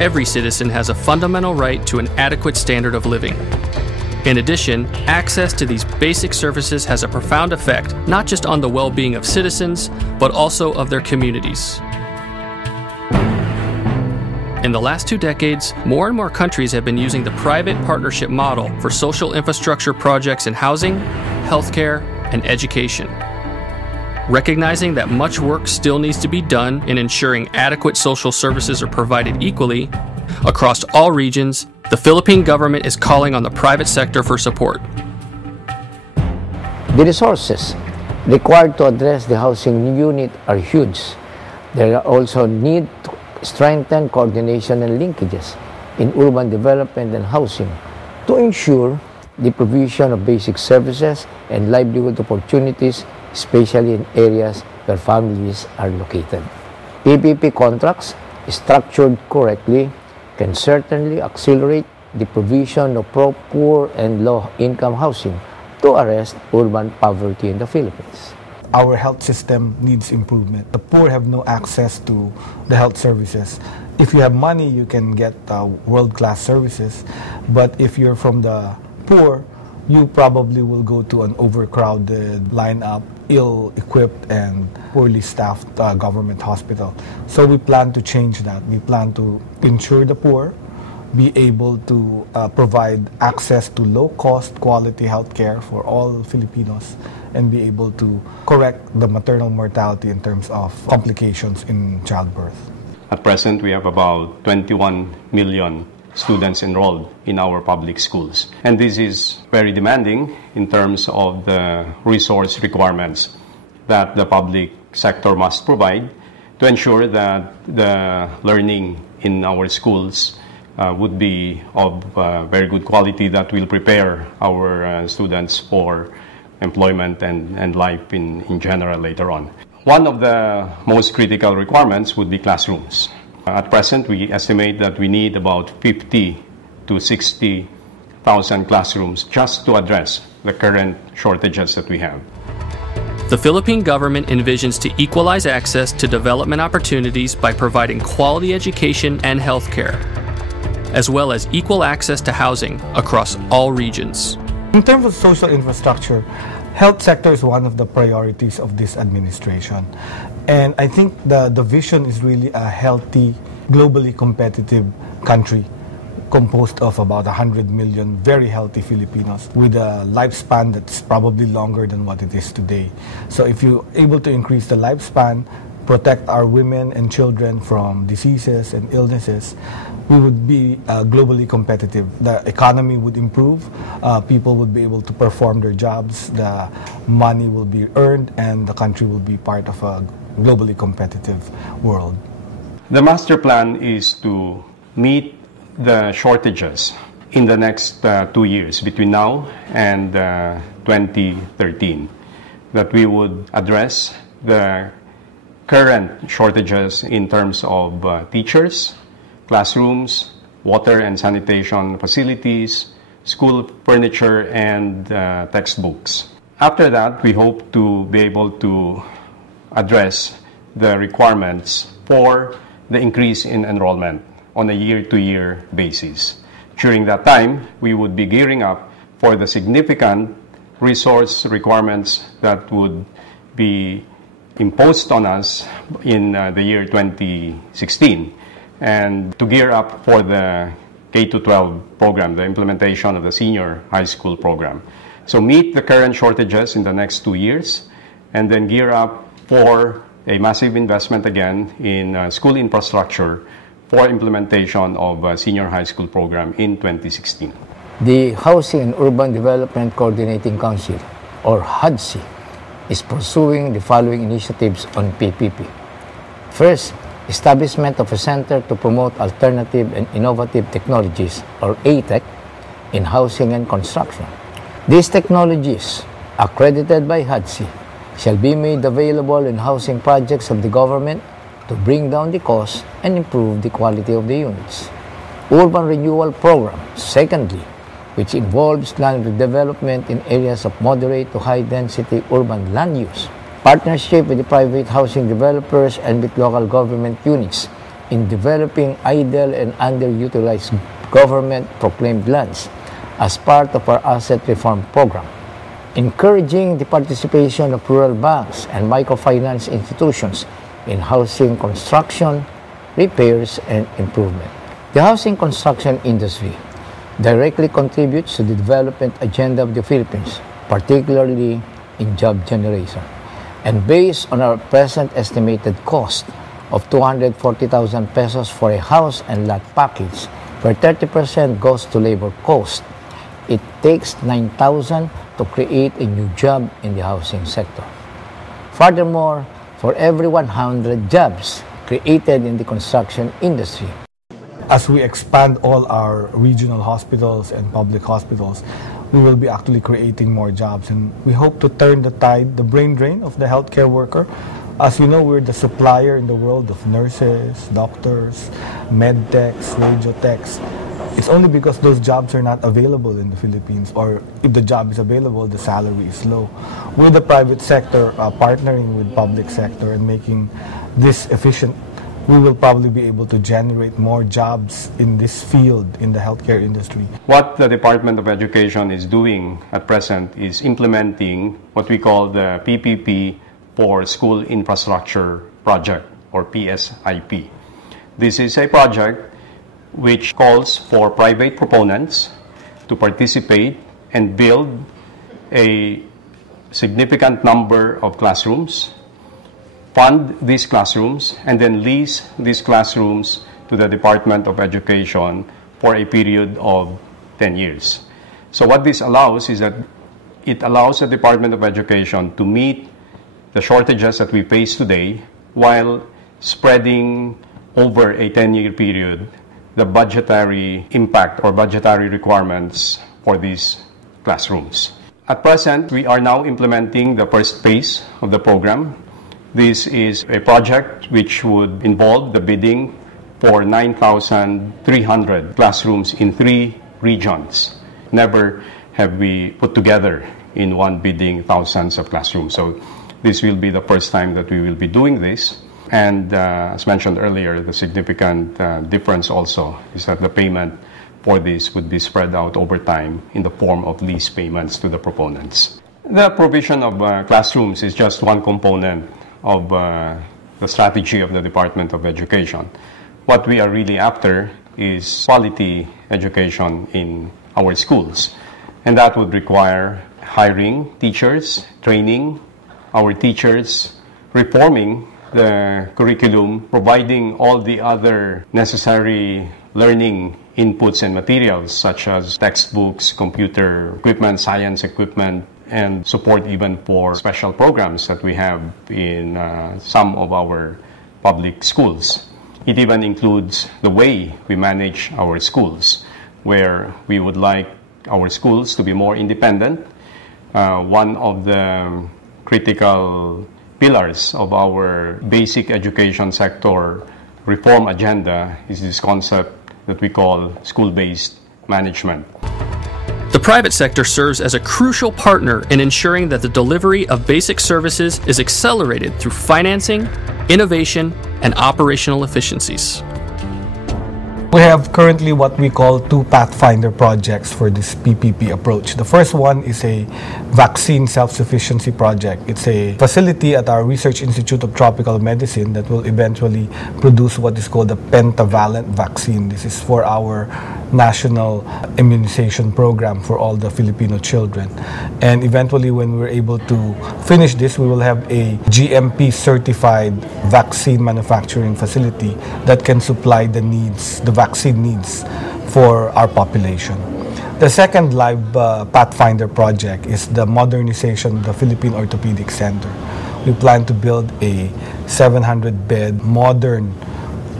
every citizen has a fundamental right to an adequate standard of living. In addition, access to these basic services has a profound effect not just on the well-being of citizens, but also of their communities. In the last 2 decades, more and more countries have been using the private partnership model for social infrastructure projects in housing, healthcare, and education. Recognizing that much work still needs to be done in ensuring adequate social services are provided equally across all regions, the Philippine government is calling on the private sector for support. The resources required to address the housing unit are huge. There are also need to strengthen coordination and linkages in urban development and housing to ensure the provision of basic services and livelihood opportunities, especially in areas where families are located. PPP contracts, structured correctly, can certainly accelerate the provision of poor and low-income housing to arrest urban poverty in the Philippines. Our health system needs improvement. The poor have no access to the health services. If you have money, you can get world-class services, but if you're from the poor, you probably will go to an overcrowded lineup, ill-equipped and poorly staffed government hospital. So we plan to change that. We plan to ensure the poor be able to provide access to low-cost, quality health care for all Filipinos and be able to correct the maternal mortality in terms of complications in childbirth. At present, we have about 21 million students enrolled in our public schools. And this is very demanding in terms of the resource requirements that the public sector must provide to ensure that the learning in our schools would be of very good quality that will prepare our students for employment and life in general later on. One of the most critical requirements would be classrooms. At present, we estimate that we need about 50 to 60,000 classrooms just to address the current shortages that we have. The Philippine government envisions to equalize access to development opportunities by providing quality education and healthcare, as well as equal access to housing across all regions. In terms of social infrastructure, health sector is one of the priorities of this administration. And I think the vision is really a healthy, globally competitive country composed of about 100 million very healthy Filipinos with a lifespan that's probably longer than what it is today. So if you're able to increase the lifespan, protect our women and children from diseases and illnesses, we would be globally competitive. The economy would improve, people would be able to perform their jobs, the money will be earned, and the country will be part of a globally competitive world. The master plan is to meet the shortages in the next 2 years, between now and 2013, that we would address the current shortages in terms of teachers, classrooms, water and sanitation facilities, school furniture, and textbooks. After that, we hope to be able to address the requirements for the increase in enrollment on a year-to-year basis. During that time, we would be gearing up for the significant resource requirements that would be imposed on us in the year 2016, and to gear up for the K-12 program, the implementation of the senior high school program. So meet the current shortages in the next 2 years, and then gear up for a massive investment again in school infrastructure for implementation of a senior high school program in 2016. The Housing and Urban Development Coordinating Council, or HUDC, is pursuing the following initiatives on PPP. First, establishment of a center to promote alternative and innovative technologies, or ATEC, in housing and construction. These technologies, accredited by HUDC, shall be made available in housing projects of the government to bring down the cost and improve the quality of the units. Urban Renewal Program, secondly, which involves land redevelopment in areas of moderate to high-density urban land use. Partnership with the private housing developers and with local government units in developing idle and underutilized government proclaimed lands as part of our asset reform program, encouraging the participation of rural banks and microfinance institutions in housing construction, repairs, and improvement. The housing construction industry directly contributes to the development agenda of the Philippines, particularly in job generation. And based on our present estimated cost of 240,000 pesos for a house and lot package, where 30% goes to labor cost, it takes 9,000 to create a new job in the housing sector. Furthermore, for every 100 jobs created in the construction industry, as we expand all our regional hospitals and public hospitals, we will be actually creating more jobs, and we hope to turn the tide, the brain drain of the healthcare worker. As you know, we're the supplier in the world of nurses, doctors, med techs, radio techs. It's only because those jobs are not available in the Philippines, or if the job is available, the salary is low. With the private sector partnering with public sector and making this efficient, we will probably be able to generate more jobs in this field, in the healthcare industry. What the Department of Education is doing at present is implementing what we call the PPP for School Infrastructure Project, or PSIP. This is a project which calls for private proponents to participate and build a significant number of classrooms, fund these classrooms, and then lease these classrooms to the Department of Education for a period of 10 years. So what this allows is that it allows the Department of Education to meet the shortages that we face today while spreading over a 10-year period the budgetary impact or budgetary requirements for these classrooms. At present, we are now implementing the first phase of the program. This is a project which would involve the bidding for 9,300 classrooms in 3 regions. Never have we put together in one bidding thousands of classrooms. So this will be the first time that we will be doing this. And as mentioned earlier, the significant difference also is that the payment for this would be spread out over time in the form of lease payments to the proponents. The provision of classrooms is just one component of the strategy of the Department of Education. What we are really after is quality education in our schools. And that would require hiring teachers, training our teachers, reforming the curriculum, providing all the other necessary learning inputs and materials such as textbooks, computer equipment, science equipment, and support even for special programs that we have in some of our public schools. It even includes the way we manage our schools, where we would like our schools to be more independent. One of the critical pillars of our basic education sector reform agenda is this concept that we call school-based management. The private sector serves as a crucial partner in ensuring that the delivery of basic services is accelerated through financing, innovation, and operational efficiencies. We have currently what we call 2 Pathfinder projects for this PPP approach. The first one is a vaccine self-sufficiency project. It's a facility at our Research Institute of Tropical Medicine that will eventually produce what is called a pentavalent vaccine. This is for our national immunization program for all the Filipino children. And eventually, when we're able to finish this, we will have a GMP certified vaccine manufacturing facility that can supply the needs, the vaccine needs for our population. The second live Pathfinder project is the modernization of the Philippine Orthopedic Center. We plan to build a 700-bed modern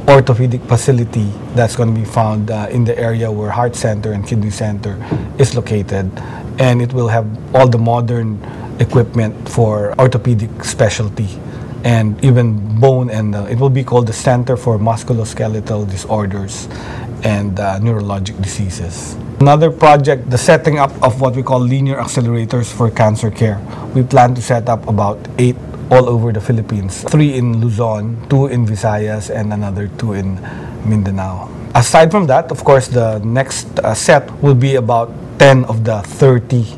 orthopedic facility that's going to be found in the area where Heart Center and Kidney Center is located, and it will have all the modern equipment for orthopedic specialty and even bone, and it will be called the Center for Musculoskeletal Disorders and Neurologic Diseases. Another project, the setting up of what we call linear accelerators for cancer care. We plan to set up about 8 all over the Philippines. 3 in Luzon, 2 in Visayas, and another 2 in Mindanao. Aside from that, of course, the next set will be about 10 of the 30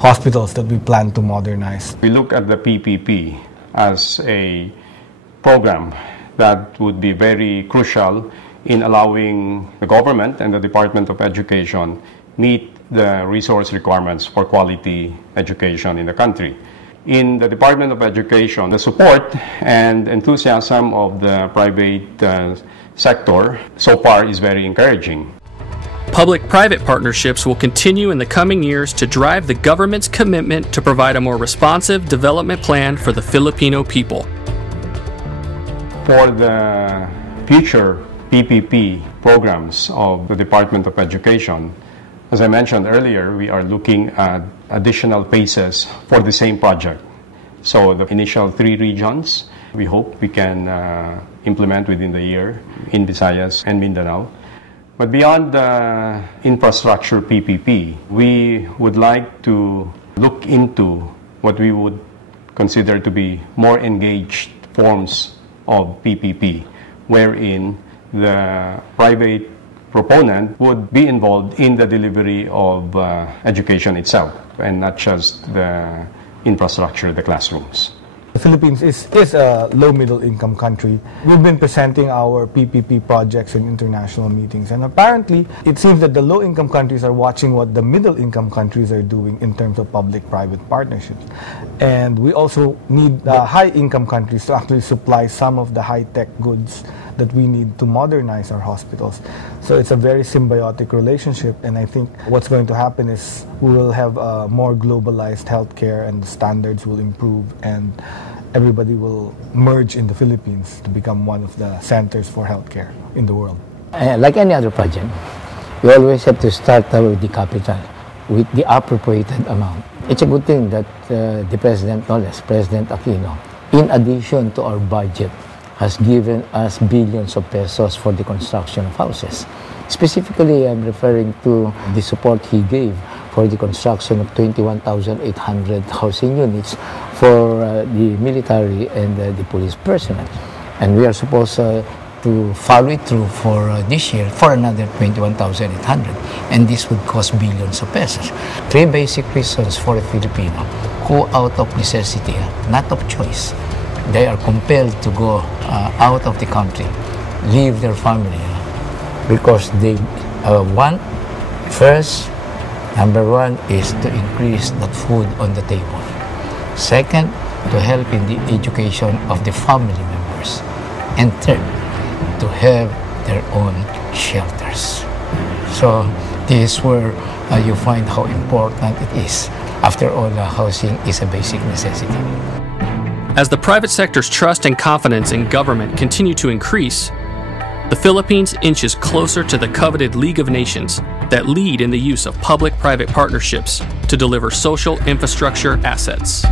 hospitals that we plan to modernize. We look at the PPP as a program that would be very crucial in allowing the government and the Department of Education meet the resource requirements for quality education in the country. In the Department of Education, the support and enthusiasm of the private sector so far is very encouraging. Public-private partnerships will continue in the coming years to drive the government's commitment to provide a more responsive development plan for the Filipino people. For the future PPP programs of the Department of Education, as I mentioned earlier, we are looking at additional phases for the same project. So the initial 3 regions, we hope we can implement within the year in Visayas and Mindanao. But beyond the infrastructure PPP, we would like to look into what we would consider to be more engaged forms of PPP, wherein the private proponent would be involved in the delivery of education itself and not just the infrastructure, the classrooms. The Philippines is a low-middle income country. We've been presenting our PPP projects in international meetings, and apparently it seems that the low-income countries are watching what the middle-income countries are doing in terms of public-private partnerships. And we also need high-income countries to actually supply some of the high-tech goods that we need to modernize our hospitals. So it's a very symbiotic relationship, and I think what's going to happen is we will have more globalized healthcare, and the standards will improve, and everybody will merge in the Philippines to become one of the centers for healthcare in the world. Like any other project, we always have to start with the capital, with the appropriated amount. It's a good thing that the President, no less, President Aquino, in addition to our budget, has given us billions of pesos for the construction of houses. Specifically, I'm referring to the support he gave for the construction of 21,800 housing units for the military and the police personnel. And we are supposed to follow it through for this year for another 21,800. And this would cost billions of pesos. 3 basic reasons for a Filipino who, out of necessity, not of choice, they are compelled to go out of the country, leave their family, because they want, first, number 1 is to increase the food on the table. Second, to help in the education of the family members. And third, to have their own shelters. So this is where you find how important it is. After all, housing is a basic necessity. As the private sector's trust and confidence in government continue to increase, the Philippines inches closer to the coveted League of Nations that lead in the use of public-private partnerships to deliver social infrastructure assets.